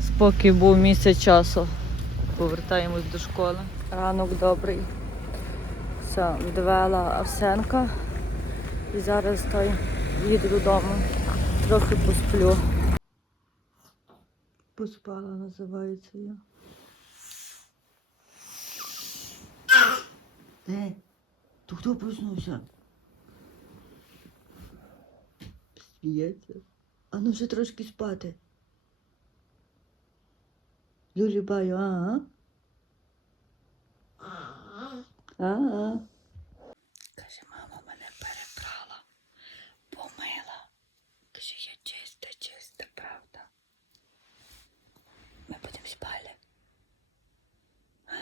Спокій був місяць часу. Повертаємось до школи. Ранок добрий. Все, відвела Арсенка. І зараз той їду додому. Трохи посплю. Поспала, називається я. То хто проснувся? Сміється. А ну вже трошки спати. Люлі баю, а? А? Каже, мама мене перебрала, помила. Каже, я чиста, чиста, правда. Ми будемо спали. А?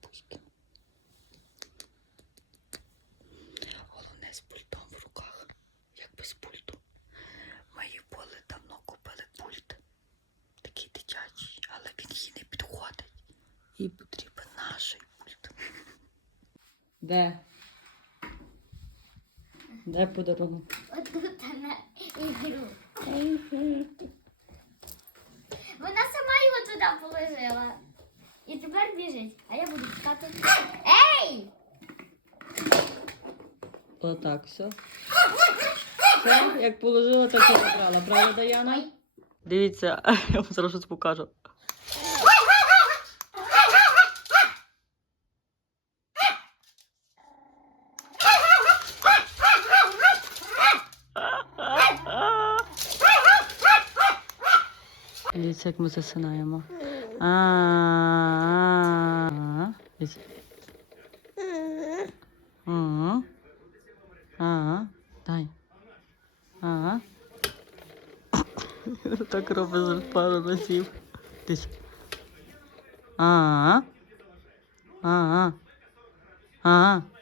Пуськи. Головне з пультом в руках, як без пульту. Ми їй були давно купили пульт. Такий дитячий, але він їй не підходить. Їй потрібен наш пульт. Де? Де подарунок? Отут на ігру. Вона сама його туди положила. І тепер біжить. А я буду чекати. Ей! Отак, все. Все, як положила, так і забрала. Правда, Даяна? Дивіться, я вам зараз щось покажу. Дивіться, як ми засинаємо. А-а-а. Дивіться. Ага. Ага. Дай. Ага. Так робить пару разів. Десь. Ага. Ага. Ага. М-м-м.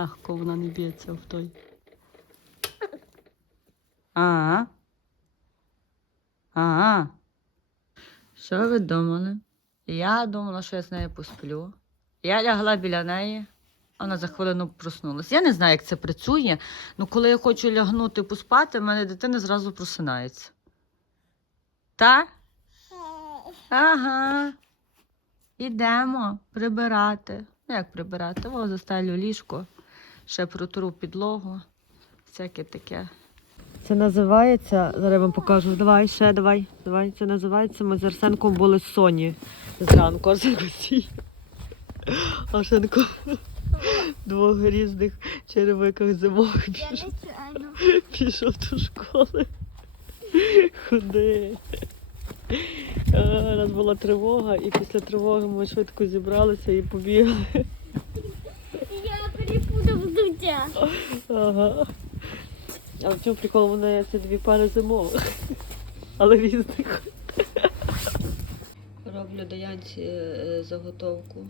М'яко вона не б'ється в той. А. А. Що ви думали? Я думала, що я з нею посплю. Я лягла біля неї, вона за хвилину проснулася. Я не знаю, як це працює, але коли я хочу лягнути поспати, в мене дитина зразу просинається. Та? Ага. Ідемо прибирати. Ну, як прибирати? О, застелю ліжко, ще протру підлогу, всяке таке. Це називається, зараз я вам покажу. Давай, ще давай. Давай. Це називається. Ми з Арсенком були з Соні зранку. Арсенко стій. Арсенко в двох різних черевиках зимових пішов, пішов до школи. Ходи. Е, Раз була тривога, і після тривоги ми швидко зібралися і побігли. Ага. А в чому прикол неї це дві пари зимових, але різних. Роблю Даянці е, заготовку.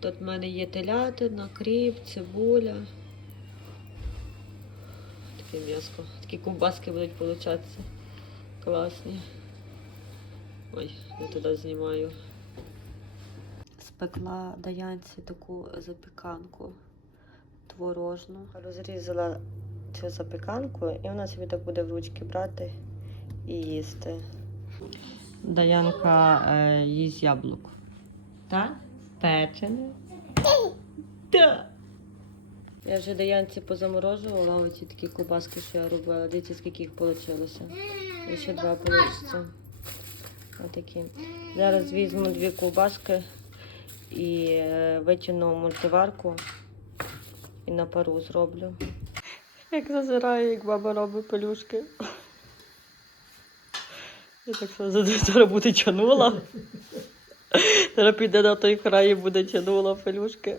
Тут в мене є телятина, кріп, цибуля. Таке м'яско. Такі ковбаски будуть получатися. Класні. Ой, я туди знімаю. Спекла Даянці таку запіканку творожну. Розрізала цю запіканку, і вона собі так буде в ручки брати і їсти. Даянка е, їсть яблук. Так? Печене. Так. Я вже Даянці позаморожувала оці такі кубаски, що я робила. Дивіться, скільки їх вийшло. І ще два вийде. Отакі. Зараз візьму дві ковбаски і е, витягну мультиварку і на пару зроблю. Як зазираю, як баба робить пелюшки. Я так зараз буде тянула. Зараз піде на той край і буде тянула пелюшки.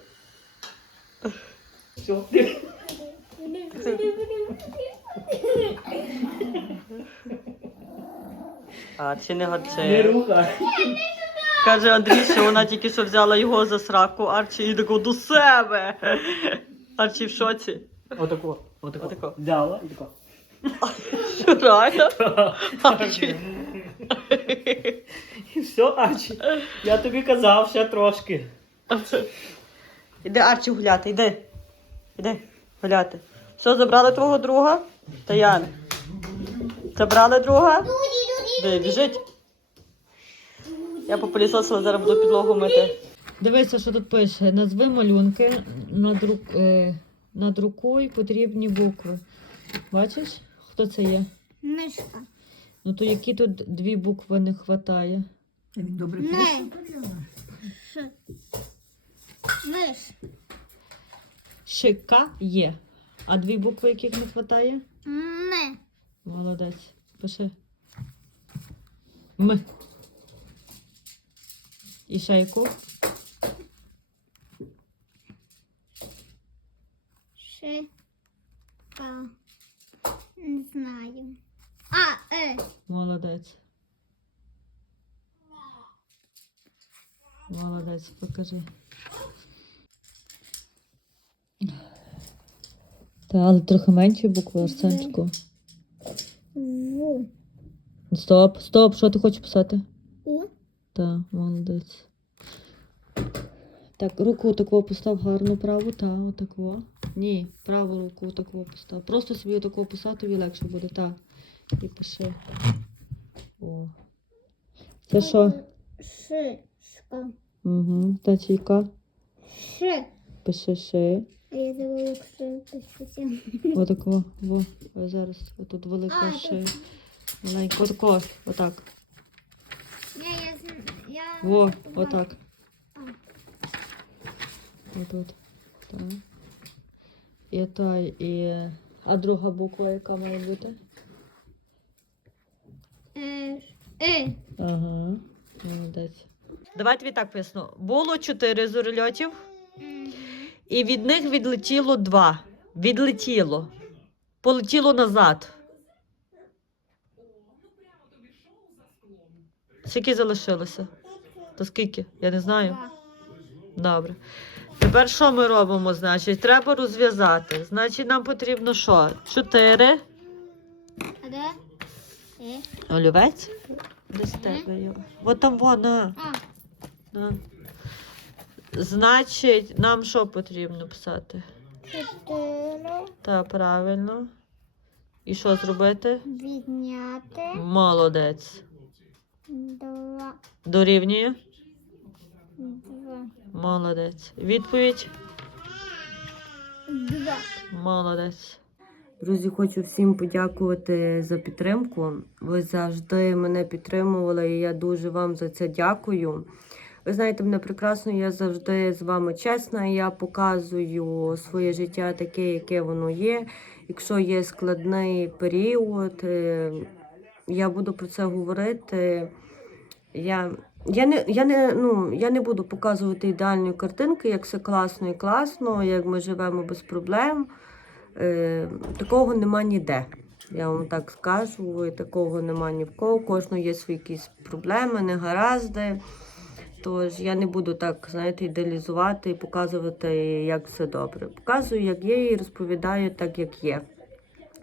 А, чи не гарче? рухай. Каже Андрій, що вона тільки що взяла його за сраку, Арчі і таку до себе. Арчі в шоці. Отако. Отако. Отако. Взяла і тако. Що реально? Арчі. І все, Арчі. Я тобі казав ще трошки. Іди Арчі гуляти, йди. Іди гуляти. Що, забрали твого друга? Таян. Забрали друга? Де біжить? Я попилісосила, зараз буду підлогу мити. Дивися, що тут пише. Назви малюнки, надрук, е, надрукуй потрібні букви. Бачиш, хто це є? Мишка. Ну то які тут дві букви не вистачає? Він добре Не. Ш. Миш. Шика є. А дві букви, яких не вистачає? Не. Молодець. Пиши. М. І ще яку? Ш. Ка. Не знаю. А, е. Молодець. Молодець, покажи. Та, але трохи менші букви, Арсенчику. В. Стоп, стоп, що ти хочеш писати? У. Так, молодець. Так, руку такого постав гарно праву, та, отакого. Ні, праву руку такого постав. Просто собі такого постав, тобі легше буде, так. І пиши. О. Це що? Ш. Шка. Угу. Та чайка. Ш. Пиши ши. А я забула, як Ш пишеться. Во. Зараз. Отут велика ши. Маленька. Отакого. Отак. Ні, я, я... Во, отак. Отут. Так. І той, і. А друга буква, яка має бути? Е. Е. Ага. Молодець. Давайте відтак поясню. Було чотири зорольотів, і від них відлетіло два. Відлетіло. Полетіло назад. Скільки залишилося? То скільки? Я не знаю. Добре. Тепер що ми робимо? Значить, треба розв'язати. Значить, нам потрібно що? Чотири. А де? Е. Олівець? Десь тебе його. От там вона. А. На. Значить, нам що потрібно писати? Чотири. Так, правильно. І що зробити? Відняти. Молодець. Два. Дорівнює? Два. Молодець. Відповідь? Два. Молодець. Друзі, хочу всім подякувати за підтримку. Ви завжди мене підтримували, і я дуже вам за це дякую. Ви знаєте мене прекрасно, я завжди з вами чесна. Я показую своє життя таке, яке воно є. Якщо є складний період, е, я буду про це говорити. Я, я, не, я, не, ну, я не буду показувати ідеальної картинки, як все класно і класно, як ми живемо без проблем. Е, такого нема ніде. Я вам так скажу, такого нема ні в кого. Кожного є свої якісь проблеми, негаразди. Тож я не буду так, знаєте, ідеалізувати і показувати, як все добре. Показую, як є, і розповідаю так, як є.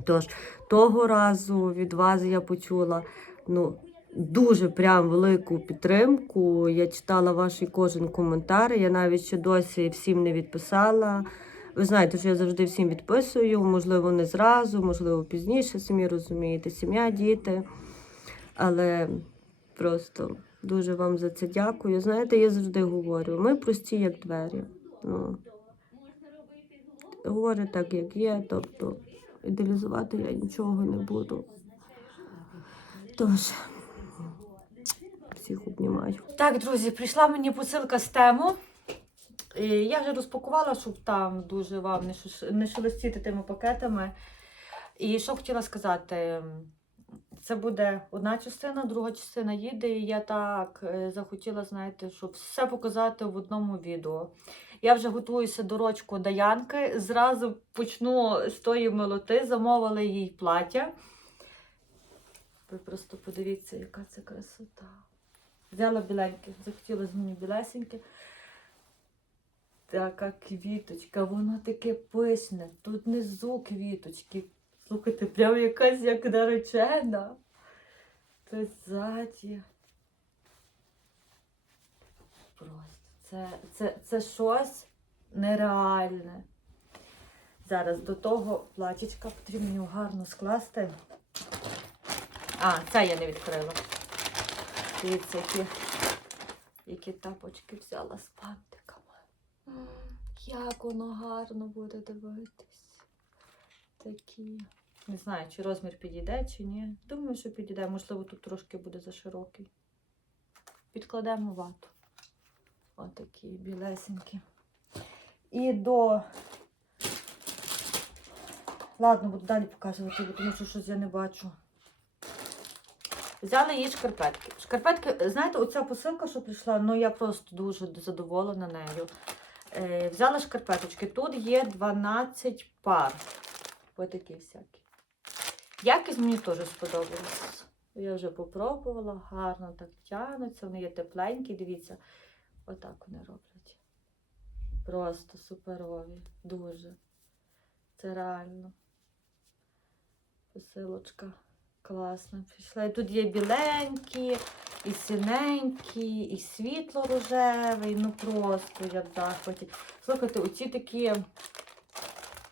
Тож, того разу від вас я почула ну, дуже прям велику підтримку. Я читала ваш кожен коментар. Я навіть ще досі всім не відписала. Ви знаєте, що я завжди всім відписую, можливо, не зразу, можливо, пізніше, самі розумієте, сім'я, діти. Але просто дуже вам за це дякую. Знаєте, я завжди говорю, ми прості, як двері. Ну, говорю так, як є, тобто ідеалізувати я нічого не буду. Тож, всіх обнімаю. Так, друзі, прийшла мені посилка з тему. Я вже розпакувала, щоб там дуже вам не, шелестіти тими пакетами. І що хотіла сказати, це буде одна частина, друга частина їде, і я так е, захотіла, знаєте, щоб все показати в одному відео. Я вже готуюся до рочку Даянки. Зразу почну з тої милоти, замовила їй плаття. Ви просто подивіться, яка це красота. Взяла біленьке, захотіла з мені білесеньке. така квіточка, воно таке пишне. Тут внизу квіточки. Слухайте, прям якась як наречена. Тут ззаді. Просто це, це, це щось нереальне. Зараз до того платічка потрібно гарно скласти. А, це я не відкрила. Дивіться, які, які тапочки взяла з пантиками. Як воно гарно буде дивитись. Такі. Не знаю, чи розмір підійде, чи ні. Думаю, що підійде. Можливо, тут трошки буде заширокий. Підкладемо вату. Отакі білесенькі. І до. Ладно, буду далі показувати, тому що щось я не бачу. Взяли її шкарпетки. Шкарпетки, знаєте, оця посилка, що прийшла, ну я просто дуже задоволена нею. Е, взяла шкарпеточки. Тут є 12 пар. Ось такі всякі. Якість мені теж сподобалась. Я вже попробувала, гарно так тягнуться, вони є тепленькі, дивіться. Отак вони роблять. Просто суперові. Дуже. Це реально. Посилочка класна. Пішла. Тут є біленькі, і синенькі, і світло рожевий. Ну просто я в хотіть. Слухайте, оці такі,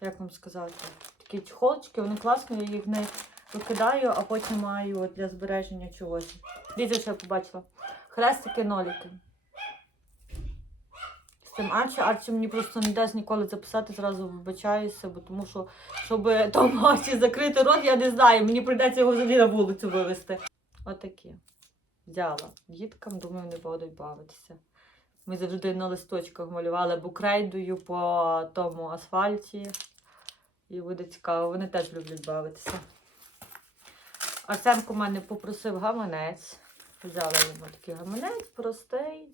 як вам сказати, такі чехолочки, вони класні, я їх не викидаю, а потім маю для збереження чогось. Дивіться, що я побачила. Хрестики ноліки. Цим Арчі. Арчі мені просто не дасть ніколи записати, зразу вибачаюся, бо тому що, щоб тому Арчі закрити рот, я не знаю. Мені прийдеться його взагалі на вулицю вивезти. Отакі. Взяла. Діткам, думаю, не будуть бавитися. Ми завжди на листочках малювали або крейдою по тому асфальті. І буде цікаво, вони теж люблять бавитися. Арсенко мене попросив гаманець. Взяла йому такий гаманець простий.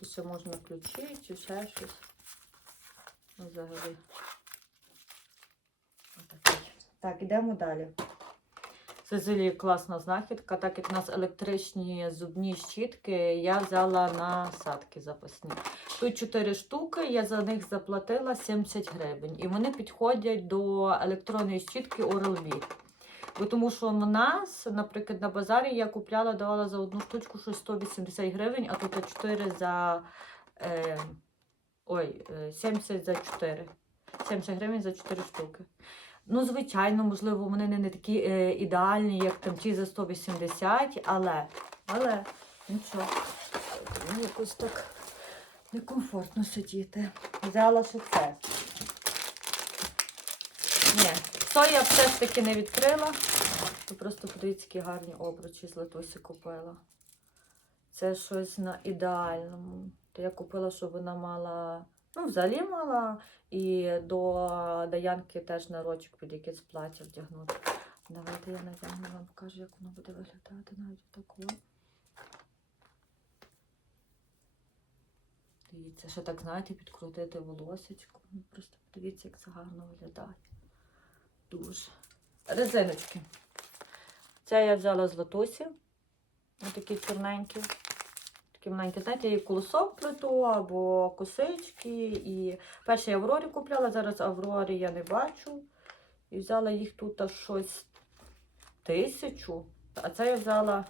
Тут ще можна ключі чи ще щось. Взагалі. Так, йдемо далі. Це взагалі класна знахідка, так як у нас електричні зубні щітки, я взяла насадки запасні. Тут 4 штуки, я за них заплатила 70 гривень. І вони підходять до електронної щітки Oral-B. Бо тому що в нас, наприклад, на базарі я купляла, давала за одну штучку щось 180 гривень, а тут 4 за. Е, ой, е, 70 за 4. 70 гривень за 4 штуки. Ну, звичайно, можливо, вони не, не такі е, ідеальні, як там ті за 180, але, але нічого. Ну, якось так некомфортно сидіти. Взяла ще це. Ні, то я все ж таки не відкрила. Ви просто подивіться, які гарні обручі з Латусі купила. Це щось на ідеальному. То я купила, щоб вона мала, ну, взагалі мала, і до Даянки теж на рочок під якесь плаття вдягнути. Давайте я надягну вам покажу, як воно буде виглядати навіть такого. Дивіться, ще так, знаєте, підкрутити волосечко. Ну, Просто подивіться, як це гарно виглядає. Дуже. Резиночки. Це я взяла з Латусі. Ось такі чорненькі. Такі маленькі, знаєте, і колосок плету або косички. І перше я Аврорі купляла, зараз Аврорі я не бачу. І взяла їх тут аж щось тисячу. А це я взяла,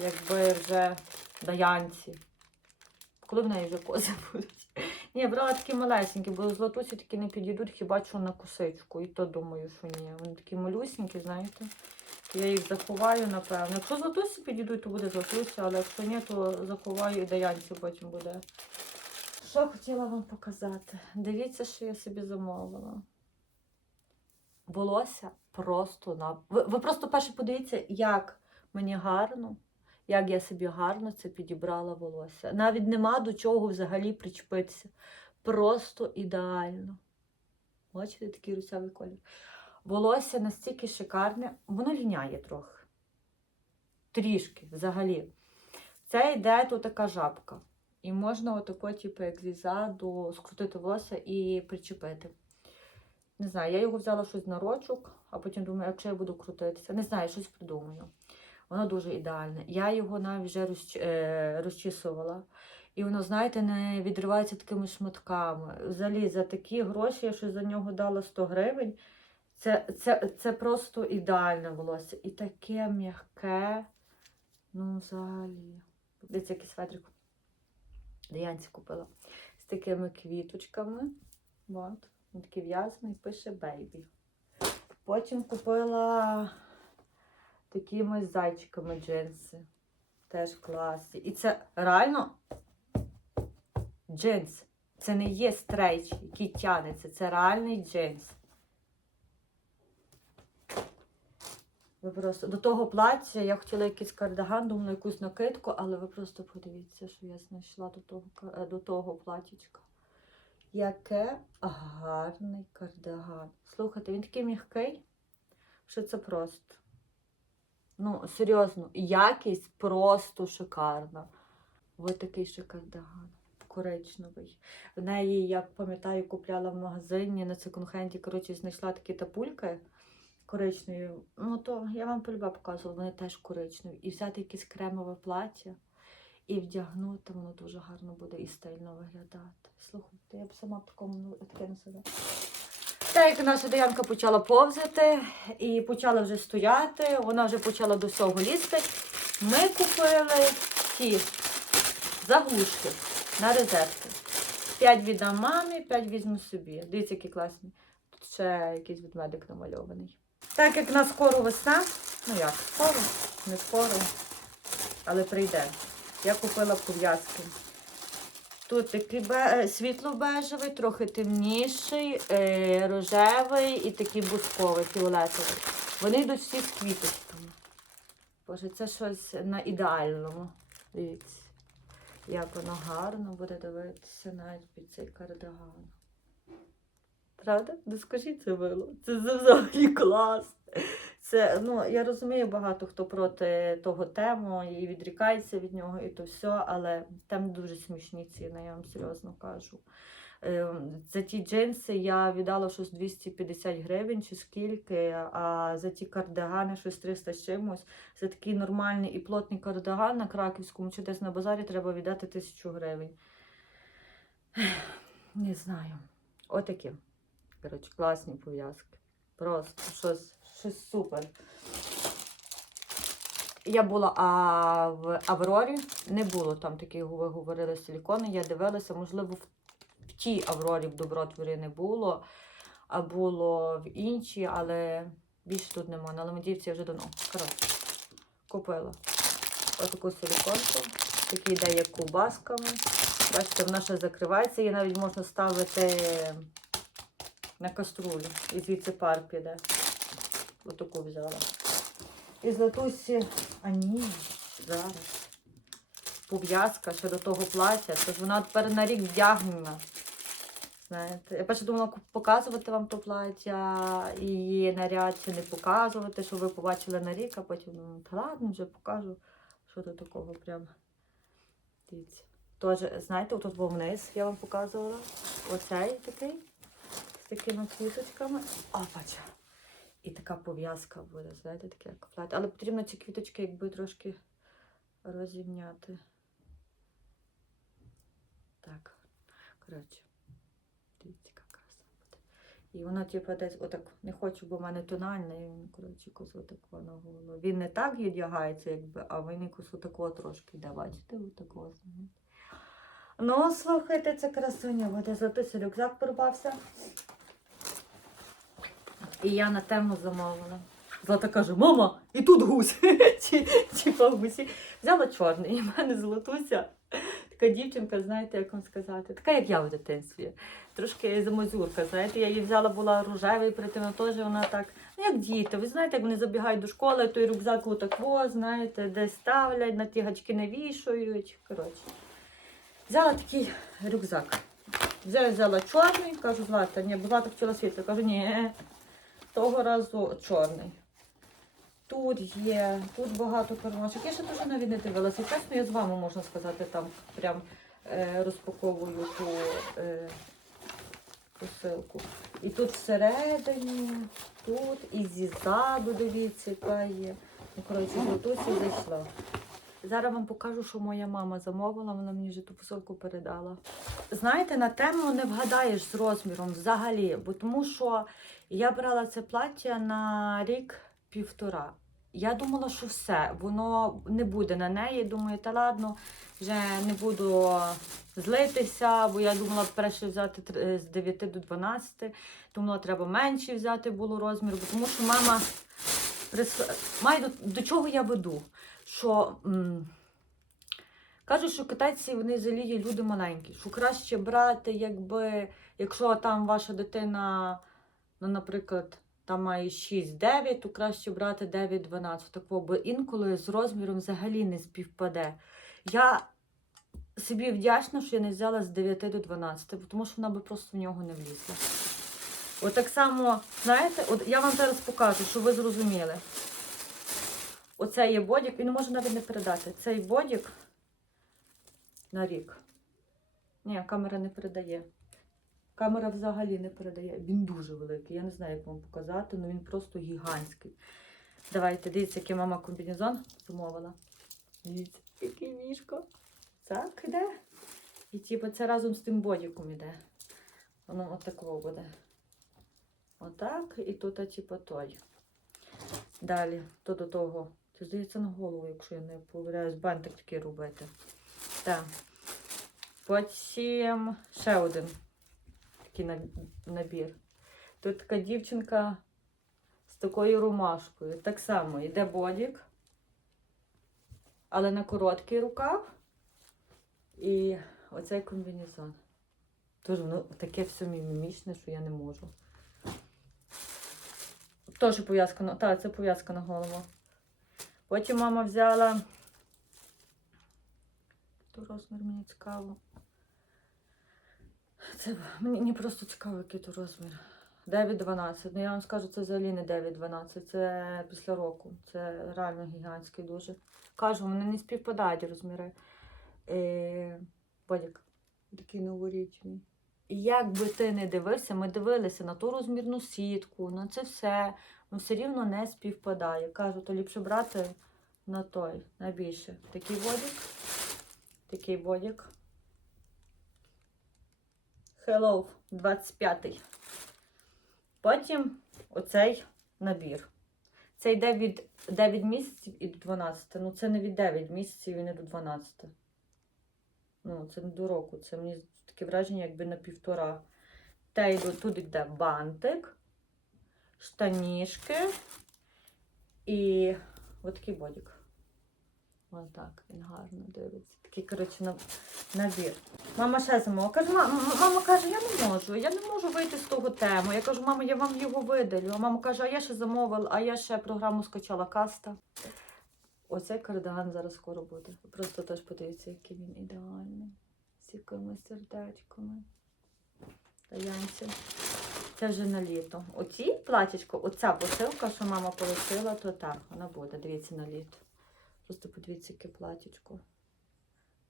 якби вже Даянці. Коли в неї вже кози будуть? Ні, брала такі малесенькі, бо златусі такі не підійдуть, хіба що на косичку. І то думаю, що ні. Вони такі малюсенькі, знаєте. Я їх заховаю, напевно. Якщо златусі підійдуть, то буде златусі, але якщо ні, то заховаю і даянці потім буде. Що хотіла вам показати? Дивіться, що я собі замовила. Волосся просто на. Ви, ви просто перше подивіться, як мені гарно, як я собі гарно це підібрала волосся. Навіть нема до чого взагалі причепитися. Просто ідеально. Бачите, такий русявий колір. Волосся настільки шикарне, воно ліняє трохи. Трішки взагалі. Це йде тут така жабка. І можна отако, типу, як зізаду, скрутити волосся і причепити. Не знаю, я його взяла щось на рочок, а потім думаю, якщо я буду крутитися. Не знаю, щось придумаю. Воно дуже ідеальне. Я його навіть вже розч... е, розчісувала. І воно, знаєте, не відривається такими шматками. Взагалі, за такі гроші, я щось за нього дала 100 гривень. Це, це, це просто ідеальне волосся. І таке м'яке. Ну, взагалі. Дивіться, який светрик. Деянці купила. З такими квіточками. От. Він такий в'язаний, пише бейбі. Потім купила такими зайчиками джинси. Теж класні. І це реально джинс. Це не є стрейч, який тянеться. Це реальний джинс. Ви просто до того плаття я хотіла якийсь кардиган, думала якусь накидку, але ви просто подивіться, що я знайшла до того, е, до того платічка. Яке гарний кардиган. Слухайте, він такий м'який, що це просто. Ну, серйозно, якість просто шикарна. Ось такий ще кардиган. Коричневий. В неї, я пам'ятаю, купляла в магазині на секонд-хенді, коротше, знайшла такі тапульки коричневі. Ну, то я вам полюбе показувала, вони теж коричневі. І взяти якесь кремове плаття і вдягнути, воно дуже гарно буде і стильно виглядати. Слухайте, я б сама в такому ну, таке носила. Так як наша Даянка почала повзати і почала вже стояти, вона вже почала до всього лізти. Ми купили ті заглушки на резервки. П'ять віддам мамі, п'ять візьму собі. Дивіться, які класні. Тут ще якийсь ведмедик намальований. Так як на скоро весна, ну як, скоро, не скоро, але прийде. Я купила пов'язки. Тут такий світло-бежевий, трохи темніший, е, рожевий і такий бусковий, фіолетовий. Вони йдуть всі з квіточками. Боже, це щось на ідеальному. Дивіться, як воно гарно буде дивитися навіть під цей кардиган. Правда? Ну скажіть це мило. Це взагалі клас. Це, ну, я розумію, багато хто проти того тему і відрікається від нього, і то все, але там дуже смішні ціни, я вам серйозно кажу. Ем, За ті джинси я віддала щось 250 гривень чи скільки, а за ті кардигани щось 300 з чимось. За такий нормальний і плотний кардиган на краківському чи десь на базарі треба віддати 1000 гривень. Не знаю. Отакі. Коротше, класні пов'язки. Просто щось, щось супер. Я була а, в Аврорі, не було там таких, ви говорили, силікони. Я дивилася, можливо, в, тій Аврорі в Добротворі не було, а було в іншій, але більше тут нема. На Ломедівці я вже давно. Коротше, купила отаку силіконку, такий йде як ковбасками. Бачите, вона ще закривається, її навіть можна ставити на каструлю. І звідси пар піде. Отаку взяла. І з латусі, а ні, зараз. Пов'язка ще до того плаття. Тож вона тепер на рік вдягнена. Знаєте, я перше думала показувати вам то плаття і її наряд чи не показувати, щоб ви побачили на рік, а потім та ладно, вже покажу, що до такого прям. Дивіться. Тоже, знаєте, тут був вниз, я вам показувала. Оцей такий з такими квіточками. О, бачу. І така пов'язка буде, знаєте, таке як плаття. Але потрібно ці квіточки якби трошки розрівняти. Так. Коротше. Дивіться, яка краса буде. І воно, типу, десь отак не хочу, бо в мене тональне, і він, коротше, якось отак воно голову. Він не так віддягається, якби, а він якось отакого трошки йде. Бачите, отакого, знаєте. Ну, слухайте, це красуня буде. Золотий рюкзак порвався. І я на тему замовила. Злата каже, мама, і тут гусь. Чи, гусі. Взяла чорний, і в мене золотуся. Така дівчинка, знаєте, як вам сказати, така, як я в дитинстві. Трошки замазюрка, знаєте, я її взяла, була рожевий, при тим теж вона так, ну як діти. Ви знаєте, як вони забігають до школи, той рюкзак отако, знаєте, десь ставлять, на ті гачки не вішають. Коротше. Взяла такий рюкзак. Взяла, взяла чорний, кажу, Злата, ні, бо Злата хотіла світло. Кажу, ні, того разу чорний. Тут є, тут багато кармашок. Я ще дуже навіть не дивилася. Чесно, я з вами можна сказати, там прям е, розпаковую ту е, посилку. І тут всередині, тут і ззаду, дивіться, яка є. Ну, коротше, до тусі зайшла. Зараз вам покажу, що моя мама замовила, вона мені вже ту посилку передала. Знаєте, на тему не вгадаєш з розміром взагалі, бо тому що я брала це плаття на рік півтора. Я думала, що все, воно не буде на неї. Думаю, та ладно, вже не буду злитися, бо я думала перше взяти з 9 до 12. Думала, треба менший взяти було розмір, бо тому що мама має до, до чого я веду. Що м, кажуть, що китайці вони взагалі люди маленькі, що краще брати, якби, якщо там ваша дитина, ну, наприклад, там має 6-9, то краще брати 9-12, такого, бо інколи з розміром взагалі не співпаде. Я собі вдячна, що я не взяла з 9 до 12, тому що вона би просто в нього не влізла. От так само, знаєте, от я вам зараз покажу, щоб ви зрозуміли. Оце є бодік, він може навіть не передати. Цей бодік на рік. Ні, камера не передає. Камера взагалі не передає. Він дуже великий. Я не знаю, як вам показати, але він просто гігантський. Давайте, дивіться, який мама комбінезон замовила. Дивіться, який мішко. Так іде. І типу це разом з тим бодіком іде. Воно отаково буде. Отак. І тут, типу, той. Далі, то до того. Це здається на голову, якщо я не помиляюсь, бантик такий робити. Так. Потім ще один такий набір. Тут така дівчинка з такою ромашкою. Так само йде бодік, але на короткий рукав. І оцей комбінезон. Тож воно таке все мімімічне, що я не можу. Теж пов'язка на. Так, це пов'язка на голову. Потім мама взяла. То розмір мені цікаво. Це мені просто цікаво, який то розмір. 9-12. Ну я вам скажу, це взагалі не 9-12, це після року. Це реально гігантський дуже. Кажу, вони не співпадають розміри. Е, Бодік, такий новорічний. І як би ти не дивився, ми дивилися на ту розмірну сітку, на це все, ну все рівно не співпадає. Кажу, то ліпше брати на той, на більше. Такий бодік, такий бодік. Hello, 25-й. Потім оцей набір. Це йде від 9 місяців і до 12. Ну, це не від 9 місяців і не до 12. Ну, це не до року. Це мені таке враження, якби на півтора. Та йду, тут йде бантик, штанішки і отакий бодік. Ось так, він гарно дивиться. Такий, коротше, набір. Мама ще замовила. Каже, мама, мама каже, я не можу, я не можу вийти з того тему. Я кажу, мама, я вам його видалю. А мама каже, а я ще замовила, а я ще програму скачала каста. Оцей кардиган зараз скоро буде. Просто теж подивіться, який він ідеальний. З якими сердечками. Таянці. Це вже на літо. Оці платічко, оця посилка, що мама полишила, то так, вона буде. Дивіться на літо. Просто подивіться, яке платічко.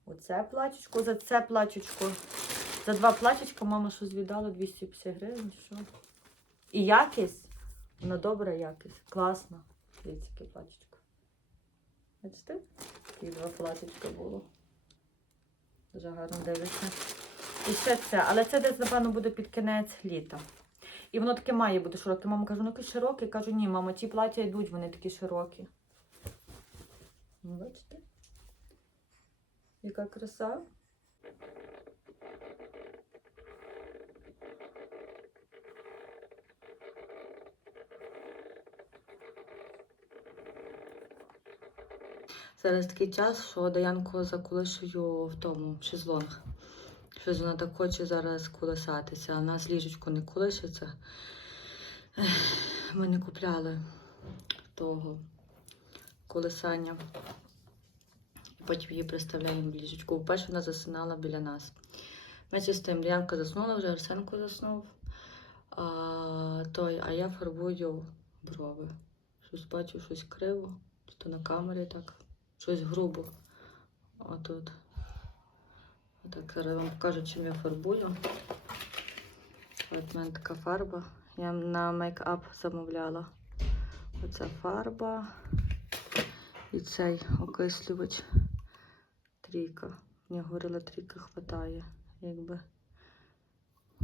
Оце платічко, за це платічко. За два платічка мама щось віддала 250 гривень. Що? І якість, вона добра якість. Класна. Дивіться, яке платічко. Бачите? Такі два платічка було. Дуже гарно дивиться. І ще це, але це десь, напевно, буде під кінець літа. І воно таке має бути широке. Мама каже, ну яке широке. Я кажу, ні, мама, ті плаття йдуть, вони такі широкі. Ну, бачите? Яка краса. Зараз такий час, що Даянку заколишую в тому шезлонг. Щось вона так хоче зараз колесатися, а нас ліжечко не колишиться. Ми не купляли того колесання. Потім її приставляємо в ліжечку. Вперше вона засинала біля нас. Менше з тим, заснула, вже Арсенко заснув. А, той, а я фарбую брови. Щось бачу, щось криво. То на камері так. Щось грубо. Отут. Отак, зараз вам покажу, чим я фарбую. От мене така фарба. Я на мейкап замовляла. Оця фарба. І цей окислювач. Трійка. Я говорила, трійка хватає, якби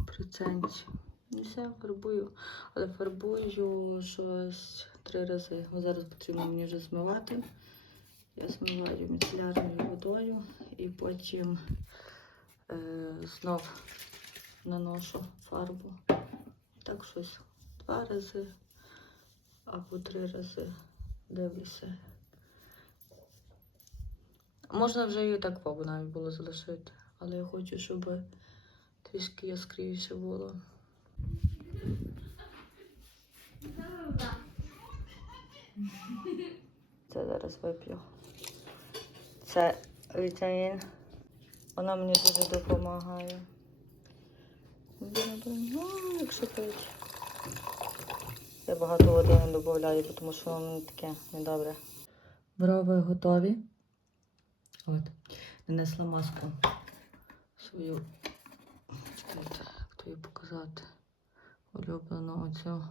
процентів. І все, фарбую. Але фарбую щось три рази. Зараз потрібно мені вже змивати. Я змиваю міцелярною водою і потім е, знов наношу фарбу. Так щось два рази або три рази. Дивлюся. Можна вже і так фарбу навіть було залишити, але я хочу, щоб трішки яскравіше було. Це зараз вип'ю. Це вітамін. Вона мені дуже допомагає. Ну, якщо пить. Я багато води не додаю, тому що воно таке недобре. Брови готові. От. Нанесла маску свою. Чекайте, як її показати. Улюблену оцю.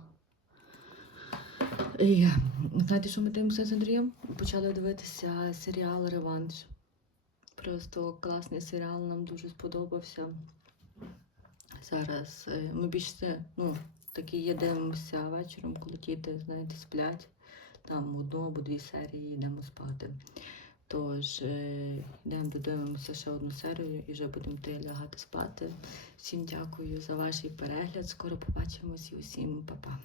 І знаєте, що ми дивимося з Андрієм? Почали дивитися серіал Реванш. Просто класний серіал, нам дуже сподобався. Зараз е, ми більше, ну, такі є дивимося вечором, коли діти, знаєте, сплять. Там одну або дві серії йдемо спати. Тож е, йдемо додивимося ще одну серію і вже будемо йти лягати спати. Всім дякую за ваш перегляд. Скоро побачимось і усім па-па.